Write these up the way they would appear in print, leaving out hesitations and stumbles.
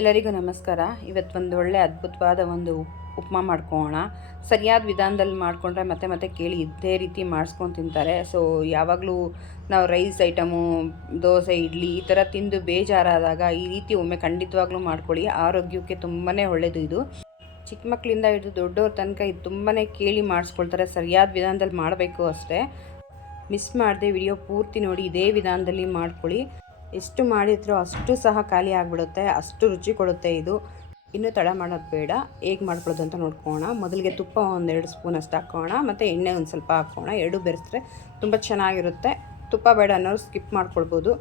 ಎಲ್ಲರಿಗೂ ನಮಸ್ಕಾರ. ಇವತ್ತು ಒಂದು ಒಳ್ಳೆ ಅದ್ಭುತವಾದ ಒಂದು ಉಪ್ಮಾ ಮಾಡ್ಕೊಳ್ಳೋಣ. ಸರಿಯಾದ ವಿಧಾನದಲ್ಲಿ ಮಾಡಿಕೊಂಡ್ರೆ ಮತ್ತೆ ಮತ್ತೆ ಕೇಳಿ ಇದೇ ರೀತಿ ಮಾಡಿಸ್ಕೊಂಡು ತಿಂತಾರೆ. ಸೊ ಯಾವಾಗಲೂ ನಾವು ರೈಸ್ ಐಟಮು, ದೋಸೆ, ಇಡ್ಲಿ ಈ ಥರ ತಿಂದು ಬೇಜಾರಾದಾಗ ಈ ರೀತಿ ಒಮ್ಮೆ ಖಂಡಿತವಾಗ್ಲೂ ಮಾಡ್ಕೊಳ್ಳಿ. ಆರೋಗ್ಯಕ್ಕೆ ತುಂಬಾ ಒಳ್ಳೆಯದು ಇದು. ಚಿಕ್ಕ ಮಕ್ಕಳಿಂದ ಹಿಡಿದು ದೊಡ್ಡವ್ರ ತನಕ ಇದು ತುಂಬಾ ಕೇಳಿ ಮಾಡಿಸ್ಕೊಳ್ತಾರೆ. ಸರಿಯಾದ ವಿಧಾನದಲ್ಲಿ ಮಾಡಬೇಕು ಅಷ್ಟೇ. ಮಿಸ್ ಮಾಡದೆ ವಿಡಿಯೋ ಪೂರ್ತಿ ನೋಡಿ ಇದೇ ವಿಧಾನದಲ್ಲಿ ಮಾಡ್ಕೊಳ್ಳಿ. ಎಷ್ಟು ಮಾಡಿದ್ರೂ ಅಷ್ಟು ಸಹ ಖಾಲಿ ಆಗಿಬಿಡುತ್ತೆ, ಅಷ್ಟು ರುಚಿ ಕೊಡುತ್ತೆ ಇದು. ಇನ್ನೂ ತಡ ಮಾಡೋದು ಬೇಡ. ಹೇಗೆ ಮಾಡ್ಕೊಳ್ಳೋದು ಅಂತ ನೋಡ್ಕೊಳ್ಳೋಣ. ಮೊದಲಿಗೆ ತುಪ್ಪ 1-2 ಸ್ಪೂನ್ ಅಷ್ಟು ಹಾಕೋಣ, ಮತ್ತು ಎಣ್ಣೆ ಒಂದು ಸ್ವಲ್ಪ ಹಾಕೋಣ. ಎರಡು ಬೆರೆಸಿದ್ರೆ ತುಂಬ ಚೆನ್ನಾಗಿರುತ್ತೆ. ತುಪ್ಪ ಬೇಡ ಅನ್ನೋರು ಸ್ಕಿಪ್ ಮಾಡ್ಕೊಳ್ಬೋದು.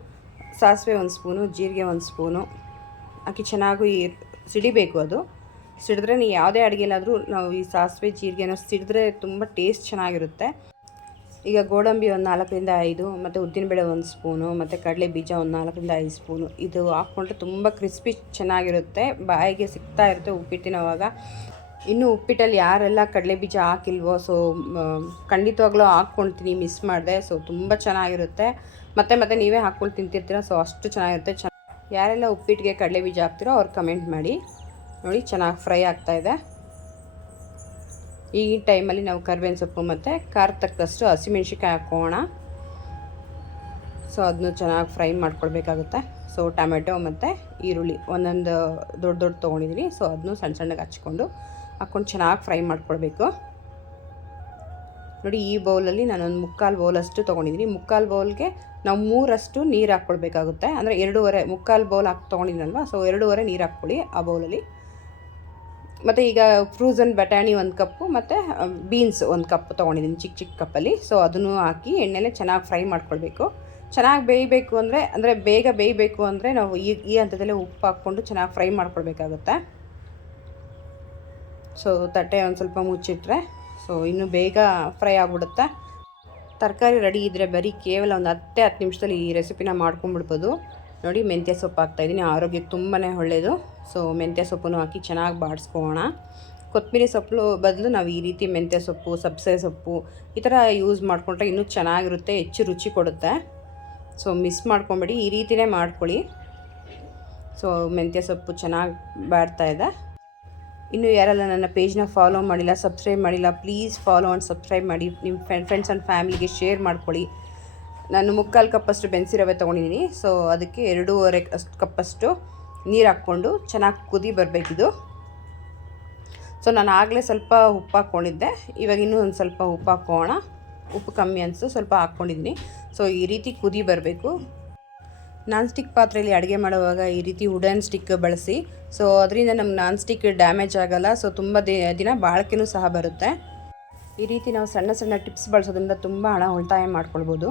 ಸಾಸಿವೆ 1 ಸ್ಪೂನು, ಜೀರಿಗೆ 1 ಸ್ಪೂನು ಹಾಕಿ ಚೆನ್ನಾಗಿ ಸಿಡಿಬೇಕು. ಅದು ಸಿಡಿದ್ರೆ ನೀವು ಯಾವುದೇ ಅಡುಗೆಲಾದರೂ ನಾವು ಈ ಸಾಸಿವೆ ಜೀರಿಗೆನ ಸಿಡಿದ್ರೆ ತುಂಬ ಟೇಸ್ಟ್ ಚೆನ್ನಾಗಿರುತ್ತೆ. ಈಗ ಗೋಡಂಬಿ ಒಂದು 4-5, ಮತ್ತು ಉದ್ದಿನಬೇಳೆ 1 ಸ್ಪೂನು, ಮತ್ತು ಕಡಲೆ ಬೀಜ ಒಂದು 4-5 ಸ್ಪೂನು ಇದು ಹಾಕ್ಕೊಂಡ್ರೆ ತುಂಬ ಕ್ರಿಸ್ಪಿ ಚೆನ್ನಾಗಿರುತ್ತೆ. ಬಾಯಿಗೆ ಸಿಗ್ತಾ ಇರುತ್ತೆ ಉಪ್ಪಿಟ್ಟಿನವಾಗ. ಇನ್ನು ಉಪ್ಪಿಟ್ಟಲ್ಲಿ ಯಾರೆಲ್ಲ ಕಡಲೆ ಬೀಜ ಹಾಕಿಲ್ವೋ, ಸೊ ಖಂಡಿತವಾಗ್ಲೂ ಹಾಕ್ಕೊಳ್ತೀನಿ, ಮಿಸ್ ಮಾಡಿದೆ. ಸೊ ತುಂಬ ಚೆನ್ನಾಗಿರುತ್ತೆ. ಮತ್ತೆ ನೀವೇ ಹಾಕ್ಕೊಂಡು ತಿಂತಿರ್ತೀರ. ಸೊ ಅಷ್ಟು ಚೆನ್ನಾಗಿರುತ್ತೆ. ಯಾರೆಲ್ಲ ಉಪ್ಪಿಟ್ಟಿಗೆ ಕಡಲೆ ಬೀಜ ಹಾಕ್ತಿರೋ ಅವ್ರು ಕಮೆಂಟ್ ಮಾಡಿ. ನೋಡಿ ಚೆನ್ನಾಗಿ ಫ್ರೈ ಆಗ್ತಾಯಿದೆ. ಈ ಟೈಮಲ್ಲಿ ನಾವು ಕರಿಬೇವಿನ ಸೊಪ್ಪು ಮತ್ತು ಖಾರ ತಕ್ಕಷ್ಟು ಹಸಿಮೆಣ್ಸಿಕಾಯಿ ಹಾಕೋಣ. ಸೊ ಅದನ್ನು ಚೆನ್ನಾಗಿ ಫ್ರೈ ಮಾಡ್ಕೊಳ್ಬೇಕಾಗುತ್ತೆ. ಸೊ ಟೊಮೆಟೊ ಮತ್ತು ಈರುಳ್ಳಿ ಒಂದೊಂದು ದೊಡ್ಡ ತೊಗೊಂಡಿದ್ದೀನಿ. ಸೊ ಅದನ್ನು ಸಣ್ಣಗೆ ಹಚ್ಕೊಂಡು ಹಾಕ್ಕೊಂಡು ಚೆನ್ನಾಗಿ ಫ್ರೈ ಮಾಡ್ಕೊಳ್ಬೇಕು. ನೋಡಿ ಈ ಬೌಲಲ್ಲಿ ನಾನೊಂದು 3/4 ಬೌಲಷ್ಟು ತೊಗೊಂಡಿದ್ದೀನಿ. 3/4 ಬೌಲ್ಗೆ ನಾವು 3 ನೀರು ಹಾಕ್ಕೊಳ್ಬೇಕಾಗುತ್ತೆ. ಅಂದರೆ 2.5 3/4 ಬೌಲ್ ತೊಗೊಂಡಿದ್ದೀನಲ್ವ. ಸೊ 2.5 ನೀರು ಹಾಕ್ಕೊಳ್ಳಿ ಆ ಬೌಲಲ್ಲಿ. ಮತ್ತು ಈಗ ಫ್ರೋಝನ್ ಬಟಾಣಿ 1 ಕಪ್ಪು, ಮತ್ತು ಬೀನ್ಸ್ 1 ಕಪ್ ತೊಗೊಂಡಿದ್ದೀನಿ ಚಿಕ್ಕ ಕಪ್ಪಲ್ಲಿ. ಸೊ ಅದನ್ನು ಹಾಕಿ ಎಣ್ಣೆಲೆ ಚೆನ್ನಾಗಿ ಫ್ರೈ ಮಾಡ್ಕೊಳ್ಬೇಕು. ಚೆನ್ನಾಗಿ ಬೇಯಬೇಕು ಅಂದರೆ ಬೇಗ ಬೇಯಬೇಕು ಅಂದರೆ ನಾವು ಈ ಹಂತದಲ್ಲೇ ಉಪ್ಪು ಹಾಕ್ಕೊಂಡು ಚೆನ್ನಾಗಿ ಫ್ರೈ ಮಾಡ್ಕೊಳ್ಬೇಕಾಗುತ್ತೆ. ಸೊ ತಟ್ಟೆ ಒಂದು ಸ್ವಲ್ಪ ಮುಚ್ಚಿಟ್ರೆ ಸೊ ಇನ್ನೂ ಬೇಗ ಫ್ರೈ ಆಗಿಬಿಡುತ್ತೆ. ತರಕಾರಿ ರೆಡಿ ಇದ್ದರೆ ಬರೀ ಕೇವಲ ಒಂದು 10 ನಿಮಿಷದಲ್ಲಿ ಈ ರೆಸಿಪಿನ ಮಾಡ್ಕೊಂಡ್ಬಿಡ್ಬೋದು. ನೋಡಿ ಮೆಂತ್ಯ ಸೊಪ್ಪು ಹಾಕ್ತಾಯಿದ್ದೀನಿ, ಆರೋಗ್ಯಕ್ಕೆ ತುಂಬಾ ಒಳ್ಳೆಯದು. ಸೊ ಮೆಂತ್ಯ ಸೊಪ್ಪನ್ನು ಹಾಕಿ ಚೆನ್ನಾಗಿ ಬಾಡಿಸ್ಕೊಳ್ಳೋಣ. ಕೊತ್ತಂಬರಿ ಸೊಪ್ಪು ಬದಲು ನಾವು ಈ ರೀತಿ ಮೆಂತ್ಯ ಸೊಪ್ಪು, ಸಬ್ಸೆ ಸೊಪ್ಪು ಈ ಥರ ಯೂಸ್ ಮಾಡಿಕೊಂಡ್ರೆ ಇನ್ನೂ ಚೆನ್ನಾಗಿರುತ್ತೆ, ಹೆಚ್ಚು ರುಚಿ ಕೊಡುತ್ತೆ. ಸೊ ಮಿಸ್ ಮಾಡ್ಕೊಬೇಡಿ, ಈ ರೀತಿಯೇ ಮಾಡ್ಕೊಳ್ಳಿ. ಸೊ ಮೆಂತ್ಯ ಸೊಪ್ಪು ಚೆನ್ನಾಗಿ ಬಾಡ್ತಾಯಿದೆ. ಇನ್ನೂ ಯಾರೆಲ್ಲ ನನ್ನ ಪೇಜ್ನ ಫಾಲೋ ಮಾಡಿಲ್ಲ, ಸಬ್ಸ್ಕ್ರೈಬ್ ಮಾಡಿಲ್ಲ, ಪ್ಲೀಸ್ ಫಾಲೋ ಆ್ಯಂಡ್ ಸಬ್ಸ್ಕ್ರೈಬ್ ಮಾಡಿ. ನಿಮ್ಮ ಫ್ರೆಂಡ್ಸ್ ಆ್ಯಂಡ್ ಫ್ಯಾಮಿಲಿಗೆ ಶೇರ್ ಮಾಡ್ಕೊಳ್ಳಿ. ನಾನು 3/4 ಕಪ್ಪಷ್ಟು ಬೆನ್ಸಿ ರವೆ ತೊಗೊಂಡಿದ್ದೀನಿ. ಸೊ ಅದಕ್ಕೆ 2.5 ಕಪ್ಪಷ್ಟು ನೀರು ಹಾಕ್ಕೊಂಡು ಚೆನ್ನಾಗಿ ಕುದಿ ಬರಬೇಕಿದು. ಸೊ ನಾನು ಆಗಲೇ ಸ್ವಲ್ಪ ಉಪ್ಪು ಹಾಕ್ಕೊಂಡಿದ್ದೆ, ಇವಾಗ ಇನ್ನೂ ಒಂದು ಸ್ವಲ್ಪ ಉಪ್ಪು ಹಾಕೋಣ. ಉಪ್ಪು ಕಮ್ಮಿ ಅನಿಸ್ತು, ಸ್ವಲ್ಪ ಹಾಕ್ಕೊಂಡಿದ್ದೀನಿ. ಸೊ ಈ ರೀತಿ ಕುದಿ ಬರಬೇಕು. ನಾನ್ ಸ್ಟಿಕ್ ಪಾತ್ರೆಯಲ್ಲಿ ಅಡುಗೆ ಮಾಡುವಾಗ ಈ ರೀತಿ ವುಡನ್ ಸ್ಟಿಕ್ ಬಳಸಿ. ಸೊ ಅದರಿಂದ ನಮ್ಮ ನಾನ್ ಸ್ಟಿಕ್ ಡ್ಯಾಮೇಜ್ ಆಗೋಲ್ಲ. ಸೊ ತುಂಬ ದಿನ ಬಾಳಿಕೆನೂ ಸಹ ಬರುತ್ತೆ. ಈ ರೀತಿ ನಾವು ಸಣ್ಣ ಟಿಪ್ಸ್ ಬಳಸೋದ್ರಿಂದ ತುಂಬ ಹಣ ಉಳಿತಾಯ ಮಾಡ್ಕೊಳ್ಬೋದು.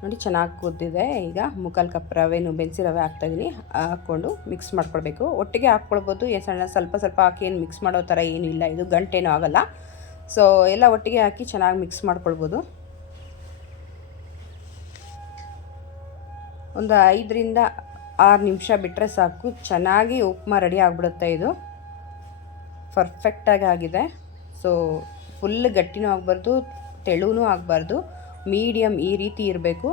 ನೋಡಿ ಚೆನ್ನಾಗಿ ಕುದ್ದಿದೆ. ಈಗ 3/4 ಕಪ್ ರವೆನೂ ಬೆನ್ಸಿ ರವೆ ಹಾಕ್ತಾಯಿದ್ದೀನಿ. ಹಾಕ್ಕೊಂಡು ಮಿಕ್ಸ್ ಮಾಡ್ಕೊಳ್ಬೇಕು. ಒಟ್ಟಿಗೆ ಹಾಕ್ಕೊಳ್ಬೋದು, ಸ್ವಲ್ಪ ಹಾಕಿ ಏನು ಮಿಕ್ಸ್ ಮಾಡೋ ಥರ ಏನೂ ಇಲ್ಲ, ಇದು ಗಂಟೇನೂ ಆಗೋಲ್ಲ. ಸೊ ಎಲ್ಲ ಒಟ್ಟಿಗೆ ಹಾಕಿ ಚೆನ್ನಾಗಿ ಮಿಕ್ಸ್ ಮಾಡ್ಕೊಳ್ಬೋದು. ಒಂದು 5-6 ನಿಮಿಷ ಬಿಟ್ಟರೆ ಸಾಕು, ಚೆನ್ನಾಗಿ ಉಪ್ಮಾ ರೆಡಿ ಆಗಿಬಿಡುತ್ತೆ. ಇದು ಪರ್ಫೆಕ್ಟಾಗಿ ಆಗಿದೆ. ಸೊ ಫುಲ್ ಗಟ್ಟಿನೂ ಆಗಬಾರ್ದು, ತೆಳುವೂ ಆಗಬಾರ್ದು, ಮೀಡಿಯಮ್ ಈ ರೀತಿ ಇರಬೇಕು.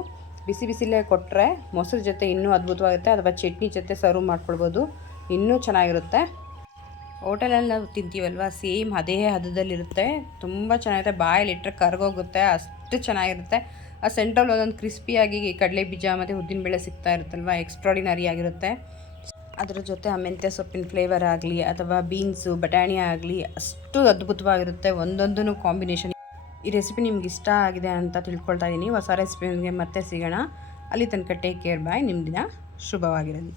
ಬಿಸಿಲೇ ಕೊಟ್ಟರೆ ಮೊಸರು ಜೊತೆ ಇನ್ನೂ ಅದ್ಭುತವಾಗುತ್ತೆ, ಅಥವಾ ಚಟ್ನಿ ಜೊತೆ ಸರ್ವ್ ಮಾಡ್ಕೊಳ್ಬೋದು, ಇನ್ನೂ ಚೆನ್ನಾಗಿರುತ್ತೆ. ಹೋಟೆಲಲ್ಲಿ ನಾವು ತಿಂತೀವಲ್ವ, ಸೇಮ್ ಅದೇ ಹದದಲ್ಲಿರುತ್ತೆ. ತುಂಬ ಚೆನ್ನಾಗಿರುತ್ತೆ. ಬಾಯಲ್ಲಿಟ್ಟರೆ ಕರ್ಗೋಗುತ್ತೆ, ಅಷ್ಟು ಚೆನ್ನಾಗಿರುತ್ತೆ. ಆ ಸೆಂಟ್ರಲ್ಲಿ ಒಂದೊಂದು ಕ್ರಿಸ್ಪಿಯಾಗಿ ಕಡಲೆ ಬೀಜ ಮತ್ತು ಉದ್ದಿನಬೇಳೆ ಸಿಗ್ತಾ ಇರುತ್ತಲ್ವ, ಎಕ್ಸ್ಟ್ರಾಡಿನರಿ ಆಗಿರುತ್ತೆ. ಅದರ ಜೊತೆ ಆ ಮೆಂತ್ಯ ಸೊಪ್ಪಿನ ಫ್ಲೇವರ್ ಆಗಲಿ ಅಥವಾ ಬೀನ್ಸು ಬಟಾಣಿ ಆಗಲಿ ಅಷ್ಟು ಅದ್ಭುತವಾಗಿರುತ್ತೆ. ಒಂದೊಂದೂ ಕಾಂಬಿನೇಷನ್. ಈ ರೆಸಿಪಿ ನಿಮ್ಗೆ ಇಷ್ಟ ಆಗಿದೆ ಅಂತ ತಿಳ್ಕೊಳ್ತಾ ಇದ್ದೀನಿ. ಹೊಸ ರೆಸಿಪಿಯೊಂದಿಗೆ ಮತ್ತೆ ಸಿಗೋಣ. ಅಲ್ಲಿ ತನಕ ಟೇಕ್ ಕೇರ್, ಬಾಯ್. ನಿಮ್ಮ ದಿನ ಶುಭವಾಗಿರಲಿ.